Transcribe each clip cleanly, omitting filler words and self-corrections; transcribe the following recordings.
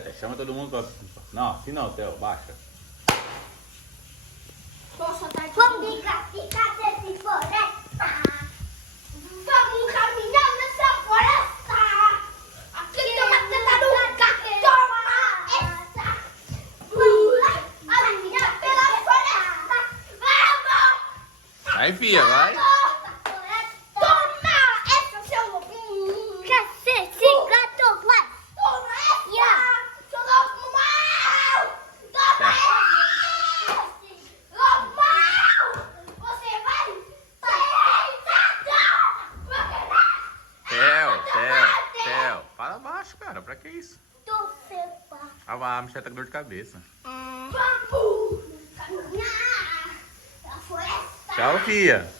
Tete. Chama todo mundo pra... Não, assim não, Theo. Baixa. Vamos caminhar nessa floresta. Aqui tem uma tartaruga. Toma essa. Caminhar pela floresta. Vamos. Vai, fia, vai. Toma essa, seu lobinho. Cacete, gato, vai. Toma essa, seu lobo mau. Toma essa. Lobo mau. Você vai ser Theo. Fala baixo, cara. Pra que isso? Ah, a Michelle tá com dor de cabeça. Vamos caminhar pela floresta. Tchau, fia.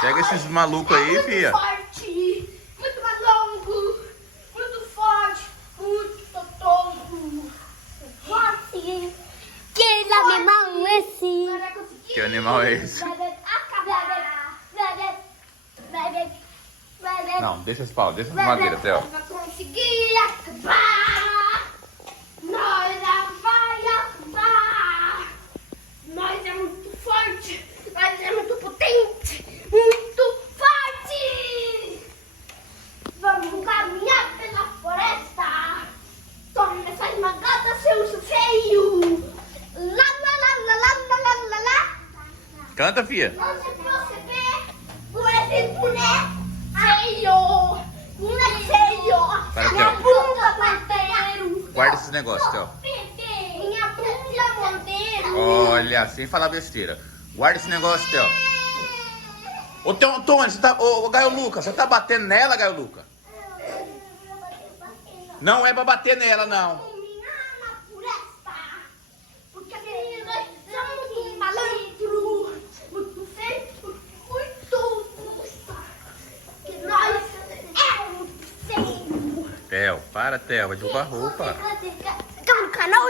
Pega esses malucos aí, fia. Muito forte, muito mais longo, muito forte, muito totoso. Forte. Que animal é esse? Que animal é esse? Não, deixa as paus, deixa as madeiras, Theo. Vai conseguir acabar. Nós vai acabar. Nós é muito forte. Nós é muito potente. Muito forte. Vamos caminhar pela floresta. Toma essa esmagada, seu urso feio. Lá, lá, lá, lá, lá, lá, lá, lá, lá. Canta, fia. Você vê por esse boneco feio. Boneco feio. Para, Minha Theo. bunda, parteiro. Guarda esses negócios, Theo. Minha bunda, monteiro. Olha, sem falar besteira. Guarda esse negócio, Theo. Ô, Tony, você tá... Ô, Gaio Luca, você tá batendo nela, Gaio Luca? Não é pra bater nela, não. Dominar na floresta. Porque nós somos um malandro. Muito feio, muito justo. Que nós é muito feio. Theo, para, Theo. Vai derrubar a roupa. Fica no canal.